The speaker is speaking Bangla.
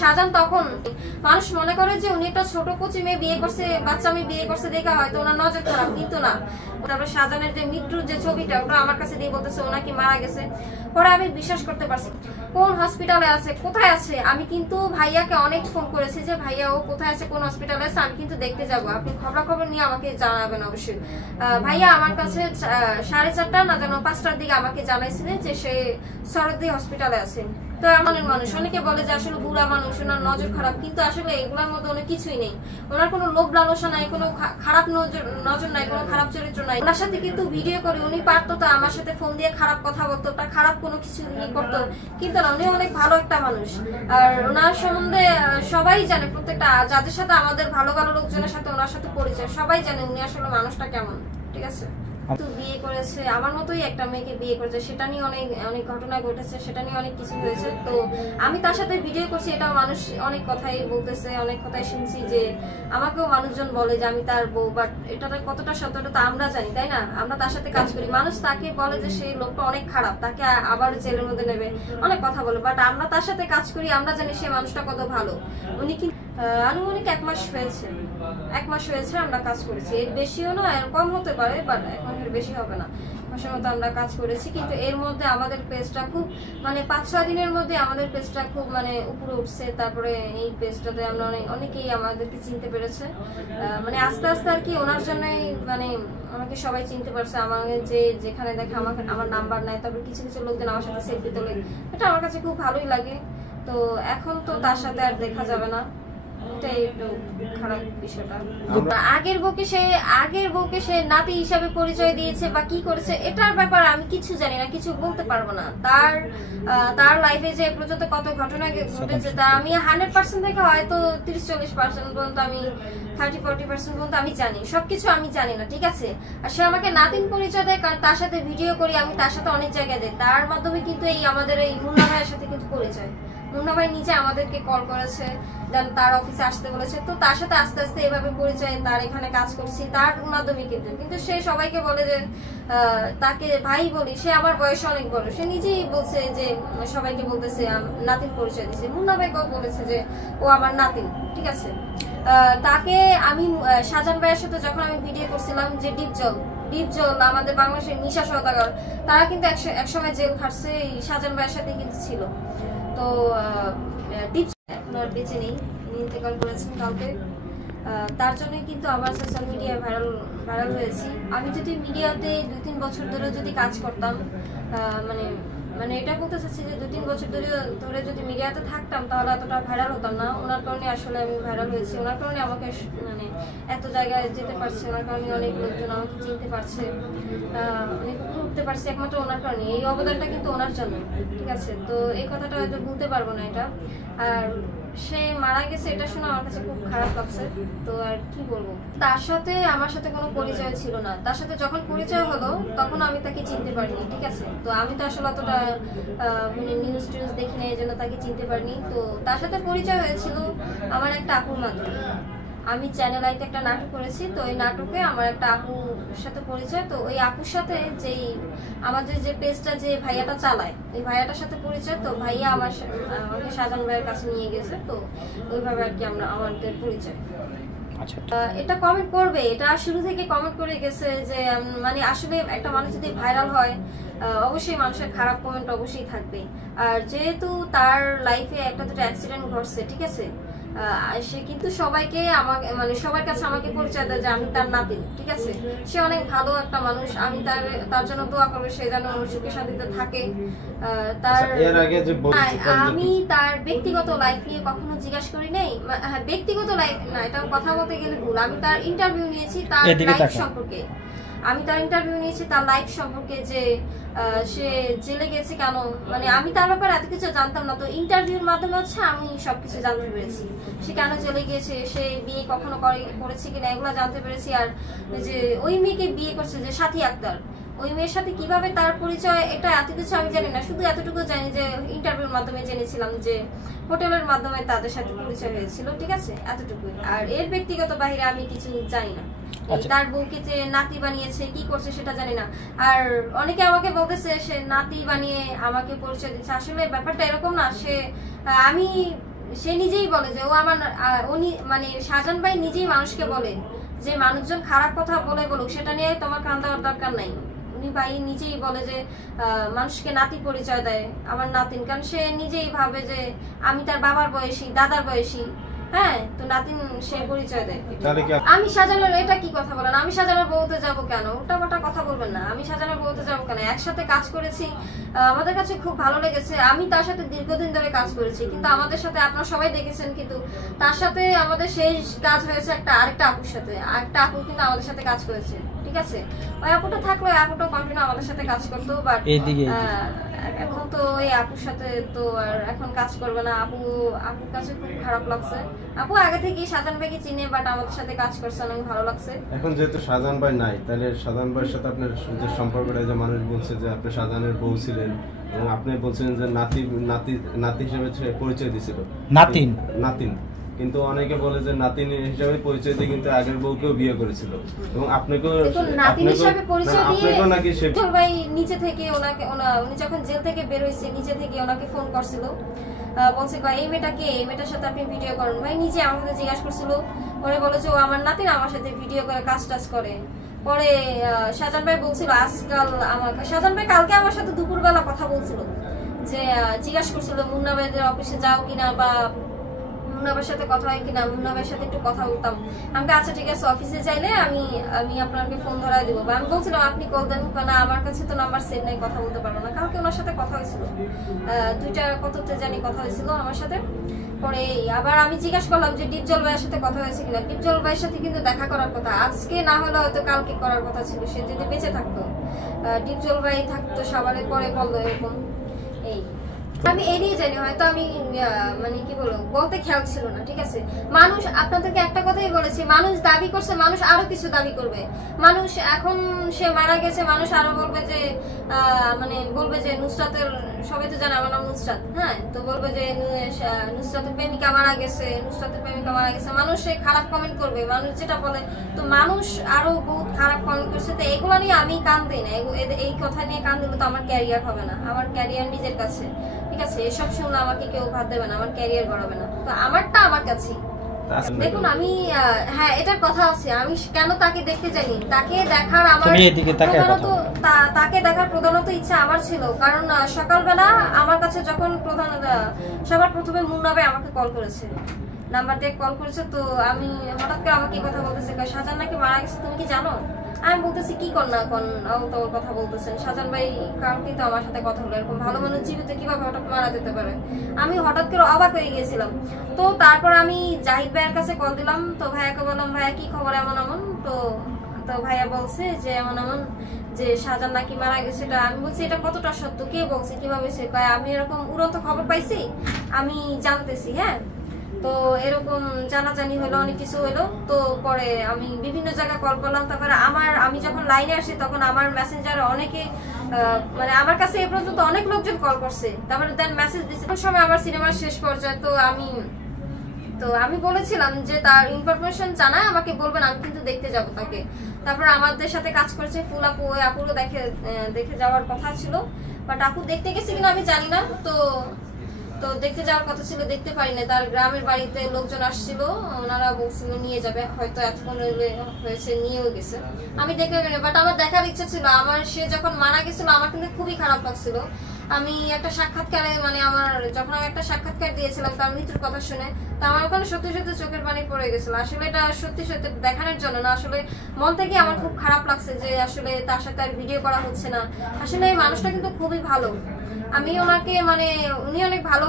শাহজাহান তখন মানুষ মনে করে যে উনি একটা ছোট কচি মেয়ে বিয়ে করছে, বাচ্চা মেয়ে বিয়ে করছে দেখা হয়তো ওনার নজর খারাপ, কিন্তু না। তারপরে শাহজাহানের যে মৃত্যুর যে ছবিটা ওটা আমার কাছে দিয়ে বলতেছে ওনাকে মারা গেছে। পরে আমি বিশ্বাস করতে পারছি কোন হসপিটালে আছে, কোথায় আছে। আমি কিন্তু ভাইয়াকে অনেক ফোন করেছি যে ভাইয়া ও কোথায় আছে, কোন হসপিটালে আছে, আমি কিন্তু দেখতে যাবো, আপনি খবরাখবর নিয়ে আমাকে জানাবেন অবশ্যই। ভাইয়া আমার কাছে 4:30 না যেন 5টার দিকে আমাকে জানাইছিলেন যে সে সরদি হসপিটালে আছে। তো এমনের মানুষ অনেকে বলে যে আসলে বুড়া মানুষ, ওনার নজর খারাপ, কিন্তু আসলে এগুলোর মধ্যে অনেক কিছুই নেই। ওনার কোনো লোভ লালসা নাই, কোনো খারাপ নজর নাই, কোনো খারাপ চরিত্র নাই। ওনার সাথে কিন্তু ভিডিও করে উনি পারতো তো আমার সাথে ফোন দিয়ে খারাপ কথা বলতো, তা খারাপ কোনো কিছু করতো, কিন্তু না, উনি অনেক ভালো একটা মানুষ। আর ওনার সম্বন্ধে সবাই জানে, প্রত্যেকটা যাদের সাথে আমাদের ভালো ভালো লোকজনের সাথে ওনার সাথে পরিচয়, সবাই জানে উনি আসলে মানুষটা কেমন। ঠিক আছে, তো বিয়ে করেছে আমার মতোই একটা মেয়েকে বিয়ে করেছে, সেটা নিয়ে অনেক অনেক ঘটনা ঘটেছে, সেটা নিয়ে অনেক কিছু হয়েছে। তো আমি তার সাথে ভিডিও করছি, এটাও মানুষ অনেক কথাই বলতেছে, অনেক কথাই শুনছি যে আমাকেও মানুষজন বলে যে আমি তার বউ, বাট এটা কতটা সত্য তো আমরা জানি, তাই না? আমরা তার সাথে কাজ করি, মানুষ তাকে বলে যে সেই লোকটা অনেক খারাপ, তাকে আবার জেলের মধ্যে নেবে, অনেক কথা বলে, বাট আমরা তার সাথে কাজ করি, আমরা জানি সে মানুষটা কত ভালো। উনি কি আনুমানিক 1 মাস হয়েছে, 1 মাস হয়েছে আমরা কাজ করেছি, এর বেশিও না, এর কম হতে পারে, বাট 1 মাসের বেশি হবে না, মাসের মতো আমরা কাজ করেছি। কিন্তু এর মধ্যে আমাদের পেজটা খুব মানে 5-6 দিনের মধ্যে আমাদের পেজটা খুব মানে উপরে উঠছে। তারপরে এই পেজটাতে আমরা অনেকেই আমাদেরকে চিনতে পেরেছে, মানে আস্তে আস্তে আর কি ওনার জন্যই মানে আমাকে সবাই চিনতে পারছে। আমাকে যে যেখানে দেখে আমাকে আমার নাম্বার নেয়, তারপর কিছু কিছু লোকজন আমার সাথে সেলফি তোলে, এটা আমার কাছে খুব ভালোই লাগে। তো এখন তো তার সাথে আর দেখা যাবে না, এটাই একটু খারাপ বিষয়টা। আগের বউকে সে নাতি হিসাবে পরিচয় দিয়েছে বা কি করেছে এটার ব্যাপারে আমি কিছু জানি না, কিছু বলতে পারবো না। তার লাইফে যে পর্যন্ত কত ঘটনা ঘটেছে তা আমি 100% থেকে হয়তো 30-40% পর্যন্ত, আমি 30-40% পর্যন্ত আমি জানি, সবকিছু আমি জানি না। ঠিক আছে, আর সে আমাকে নাতিন পরিচয় দেয়, কারণ তার সাথে ভিডিও করি, আমি তার সাথে অনেক জায়গায় যাই, তার মাধ্যমে কিন্তু এই আমাদের এই মুন্না ভাইয়ের সাথে কিন্তু পরিচয়। মুন্না ভাই নিজে আমাদেরকে কল করেছে, দেন তার অফিসে আসতে বলেছে, তো তার সাথে আস্তে আস্তে এভাবে পরিচয়, তার এখানে কাজ করছি তার মাধ্যমে। কিন্তু সে সবাইকে বলে যে তাকে ভাই বলি, সে আমার বয়সে অনেক বড়, সে নিজেই বলছে যে সবাইকে বলতেছে নাতিন পরিচয় দিচ্ছে। মুন্না ভাইকেও বলেছে যে ও আমার নাতিন। ঠিক আছে, তাকে আমি শাহজাহান ভাইয়ের সাথে যখন আমি ভিডিও করছিলাম যে ডিপজল আমাদের বাংলাদেশের নিশা সওদাগর, তারা কিন্তু একসময় জেল খাটছে, শাহজাহান ভাইয়ের সাথে কিন্তু ছিল। তো এখন আর বেঁচে নেই, ইন্তেকাল করেছেন কালকে। তার জন্যই কিন্তু আমার সোশ্যাল মিডিয়ায় ভাইরাল হয়েছি। আমি যদি মিডিয়াতে 2-3 বছর ধরে যদি কাজ করতাম, মানে এটা বলতে চাচ্ছি যে 2-3 বছর ধরে যদি মিডিয়াতে থাকতাম তাহলে এতটা ভাইরাল হতাম না। ওনার কারণে আসলে আমি ভাইরাল হয়েছি, ওনার কারণে আমাকে মানে এত জায়গায় যেতে পারছে, ওনার কারণে অনেক লোকজন আমাকে চিনতে পারছে, অনেক উপরে উঠতে পারছে, একমাত্র ওনার কারণে। এই অবদানটা কিন্তু ওনার জন্য। ঠিক আছে, তো এই কথাটা হয়তো ভুলতে পারবো না এটা। আর সে মারা গেছে এটা শুনে আমার কাছে খুব খারাপ লাগছে। তো আর কি বলবো, তার সাথে আমার সাথে কোনো পরিচয় ছিল না। তার সাথে যখন পরিচয় হলো তখন আমি তাকে চিনতে পারিনি। ঠিক আছে, তো আমি তো আসলে অতটা মানে নিউজ টিউজ দেখি না, এই জন্য তাকে চিনতে পারিনি। তো তার সাথে পরিচয় হয়েছিল আমার একটা আপুর মাধ্যমে। আমি চ্যানেল আইতে একটা নাটক করেছি, তো এই নাটকে আমার একটা আপুর সাথে পরিচয়। তো ওই আপুর সাথে যেই আমাদের যে পেজটা যে ভাইয়াটা চালায়, ওই ভাইয়াটার সাথে পরিচয়। তো ভাইয়া আমাকে শাহজাহান ভাইয়ের কাছে নিয়ে গেছে, তো ওইভাবে আর কি আমাদের পরিচয়। এটা কমেন্ট করবে, এটা শুরু থেকে কমেন্ট করে গেছে যে মানে আসলে একটা মানুষ যদি ভাইরাল হয় অবশ্যই মানুষের খারাপ কমেন্ট অবশ্যই থাকবে। আর যেহেতু তার লাইফে একটা দুটো অ্যাক্সিডেন্ট ঘটছে, ঠিক আছে, সে কিন্তু সবাইকে আমাকে মানে সবার কাছে আমাকে পরিচয় দেয় যে আমি তার নাতিন। ঠিক আছে, সে অনেক ভালো একটা মানুষ, আমি তার জন্য দোয়া করবো সে যেন সুখে শান্তিতে থাকে। আমি তার ব্যক্তিগত লাইফ নিয়ে কখনো জিজ্ঞাসা করি নাই। হ্যাঁ, ব্যক্তিগত লাইফ না, এটা কথা বলতে গেলে ভুল। আমি তার ইন্টারভিউ নিয়েছি তার লাইফ সম্পর্কে, তার লাইফ সম্পর্কে, যে সে জেলে গেছে কেন, মানে আমি তার ব্যাপারে এত কিছু জানতাম না। তো ইন্টারভিউর মাধ্যমে হচ্ছে আমি সবকিছু জানতে পেরেছি, সে কেন জেলে গিয়েছে, সে বিয়ে কখনো করেছে কিনা, এগুলো জানতে পেরেছি। আর যে ওই মেয়েকে বিয়ে করছে যে সাথী আক্তার, ওই মেয়ের সাথে কিভাবে তার পরিচয়, এটা এত কিছু আমি জানি না। শুধু এতটুকু জানি যে ইন্টারভিউর মাধ্যমে জেনেছিলাম যে হোটেলের মাধ্যমে তাদের সাথে পরিচয় হয়েছিল। ঠিক আছে, এতটুকুই। আর এর ব্যক্তিগত বাইরে আমি কিছু জানি না। তার বউকে যে নাতি বানিয়েছে, কি করছে সেটা জানি না। আর অনেকে আমাকে বলতেছে সে নাতি বানিয়ে আমাকে পরিচয় দিচ্ছে, আসলে ব্যাপারটা এরকম না। আমি সে নিজেই বলে যে ও আমার উনি মানে শাহজাহান ভাই নিজেই মানুষকে বলে যে মানুষজন খারাপ কথা বলে বলুক, সেটা নিয়ে তোমার কান দেওয়ার দরকার নাই। উনি ভাই নিজেই বলে যে মানুষকে নাতি পরিচয় দেয়, আমার নাতিন, কারণ সে নিজেই ভাবে যে আমি তার বাবার বয়সী, দাদার বয়সী, হ্যাঁ, তো নাতিন সে পরিচয় দেয়। আমি শাহজাহানের, এটা কি কথা বলেন, আমি শাহজাহানের বউতে যাব কেন? ওটা ওটা কথা বলবেন না, আমি শাহজাহানের বউতে যাব কেন? একসাথে কাজ করেছি, আমাদের কাছে খুব ভালো লেগেছে, আমি তার সাথে দীর্ঘদিন ধরে কাজ করেছি, কিন্তু আমাদের সাথে আপনারা সবাই দেখেছেন, কিন্তু তার সাথে আমাদের শেষ কাজ হয়েছে আরেকটা আপুর সাথে। আরেকটা আপু কিন্তু আমাদের সাথে কাজ করেছে, ঠিক আছে? ওই আপুটা থাকলো, ওই আপুটা কন্টিনিউ আমাদের সাথে কাজ করতো, বাট এখন তো ওই আপুর সাথে তো আর এখন কাজ করবে না। আপুর কাছে খুব খারাপ লাগছে। আপু আগে থেকেই শাহজাহান ভাইকে চিনে, বাট আমাদের সাথে কাজ করছে, অনেক ভালো লাগছে। এখন যেহেতু শাহজাহান ভাই নাই, তাহলে শাহজাহান ভাইয়ের সাথে আপনার যে সম্পর্কটা, যে মানুষ বলছে যে আপনি শাহজাহানের বউ ছিলেন এবং আপনি বলছিলেন যে নাতি হিসেবে পরিচয় দিয়েছিল, নাতিন, কিন্তু অনেকে বলে যে নাতিন হিসেবে পরিচয় দিয়ে কিন্তু আগের বউকেও বিয়ে করেছিল এবং আপনাকেও নাতিন হিসেবে পরিচয় দিয়ে নাকি ভাই নিচে থেকে উনি যখন জেল থেকে বের হইছে, নিচে থেকে ওনাকে ফোন করছিল, বলছে এই মেয়েটাকে, এই মেয়েটার সাথে আপনি ভিডিও করেন। ভাই নিজে আমাকে জিজ্ঞাসা করছিল, পরে বলে যে ও আমার নাতিন, আমার সাথে ভিডিও করে কাজ টাজ করে। পরে শাহজাহান ভাই বলছিল আজকাল আমাকে, শাহজাহান ভাই কালকে আমার সাথে দুপুরবেলা কথা বলছিল, যে জিজ্ঞাসা করছিল মুন্না ভাইদের অফিসে যাও কিনা, বা মুন্না ভাইয়ের সাথে কথা হয় কিনা, মুন্না ভাইয়ের সাথে একটু কথা বলতাম। আমাকে আচ্ছা ঠিক আছে, অফিসে চাইলে আমি আপনাকে ফোন ধরাই দিব। বা আমি বলছিলাম আপনি কল দেন, না আমার কাছে তো নাম্বার সেভ নেই, কথা বলতে পারবো না। কালকে ওনার সাথে কথা হয়েছিল, 2টা কততে জানি কথা হয়েছিল আমার সাথে। পরে আবার আমি জিজ্ঞাসা করলাম যে ডিপজল ভাইয়ের সাথে কথা হয়েছে কিনা। ডিপজল ভাইয়ের সাথে কিন্তু দেখা করার কথা, আজকে না হলে হয়তো কালকে করার কথা ছিল, সে যদি বেঁচে থাকতো। ডিপজল ভাই থাকতো সবারই, পরে বললো এরকম। আমি এড়িয়ে জানি, হয়তো আমি মানে কি বলবো, বলতে খেয়াল ছিল না, ঠিক আছে? মানুষ, আপনাদেরকে একটা কথাই বলেছি, মানুষ দাবি করছে, মানুষ আরো কিছু দাবি করবে। মানুষ এখন সে মারা গেছে, মানুষ আরো বলবে যে মানে বলবে যে নুসরাতের, সবাই তো জানে আমার নাম নুসরাত, হ্যাঁ, তো বলবে যে নুসরাতের প্রেমিকা মারা গেছে, নুসরাতের প্রেমিকা মারা গেছে, মানুষ খারাপ কমেন্ট করবে, মানুষ যেটা বলে। তো মানুষ আরো বহুত খারাপ কমেন্ট করছে, তো এগুলো নিয়ে আমি কান দিই না। এই কথা নিয়ে কান দিলে তো আমার ক্যারিয়ার হবে না, আমার ক্যারিয়ার নিজের কাছে, ঠিক আছে? এসব শুনলে আমাকে কেউ ভাত দেবে না, আমার ক্যারিয়ার গড়াবে না, তো আমারটা আমার কাছেই। দেখুন আমি, হ্যাঁ এটার কথা আছে, আমি কেন তাকে দেখতে যাইনি, তাকে দেখার আমার তাকে দেখার প্রধানত ইচ্ছা আমার ছিল। কারণ সকালবেলা আমার কাছে যখন সবার প্রথমে মুন্না ভাই আমাকে কল করেছে, নাম্বার দিয়ে কল করেছে, তো আমি হঠাৎ করে আমাকে কথা বলতেছে শাহজাহান নাকি মারা গেছে, তুমি কি জানো? আমি বলতেছি কি কর না কোন তোর কথা বলতেছেন, শাহজাহান ভাই কালকে তো আমার সাথে কথা হলো, এরকম ভালো মানুষ জীবিত কিভাবে হঠাৎ মারা যেতে পারে? আমি হঠাৎ করে অবাক হয়ে গিয়েছিলাম। তো তারপর আমি জাহিদ ভাইয়ের কাছে কল দিলাম, তো ভাইয়াকে বললাম ভাইয়া কি খবর এমন এমন, তো ভাইয়া বলছে যে এমন এমন, যে শাহজাহান নাকি মারা গেছে। আমি বলছি এটা কতটা সত্য, কে বলছে, কিভাবে? সে কয় আমি এরকম উড়ন্ত খবর পাইছি, আমি জানতেছি। হ্যাঁ, তো এরকম জানাজানি হলো, অনেক কিছু হলো। তো পরে আমি বিভিন্ন জায়গায় কল করলাম, তারপরে আমি যখন লাইনে আসি তখন আমার মেসেঞ্জারে অনেকে, মানে আমার কাছে এ পর্যন্ত অনেক লোকজন কল করছে, তারপরে দেন মেসেজ দিচ্ছে। সময় আমার সিনেমার শেষ পর্যায়ে, তো আমি বলেছিলাম যে তার ইনফরমেশন জানায় আমাকে বলবেন, আমি কিন্তু দেখতে যাব তাকে। তারপর আমাদের সাথে কাজ করছে ফুল আপু, ওই আপুরও দেখে যাওয়ার কথা ছিল, বাট আপু দেখতে গেছে কিনা আমি জানি না। তো দেখতে যাওয়ার কথা ছিল, দেখতে পারি না। তার গ্রামের বাড়িতে লোকজন আসছিল, ওনারা বলছিল নিয়ে যাবে, হয়তো এতক্ষণ হয়েছে নিয়েও গেছে, আমি দেখতে পারি না। বাট আমার দেখার ইচ্ছা ছিল। আমার সে যখন মারা গেছিল আমার কিন্তু খুবই খারাপ লাগছিল। আমি একটা সাক্ষাৎকারে, মানে যখন আমি একটা সাক্ষাৎকার দিয়েছিলাম তার মৃত্যুর কথা শুনে, তো আমার ওখানে সত্যি সত্যি চোখের পানি পড়ে গেছিল। আসলে এটা সত্যি সত্যি দেখানোর জন্য না, আসলে মন থেকে আমার খুব খারাপ লাগছে যে আসলে তার সাথে আর ভিডিও করা হচ্ছে না। আসলে এই মানুষটা কিন্তু খুবই ভালো, আমি ওনাকে, মানে উনি অনেক ভালো।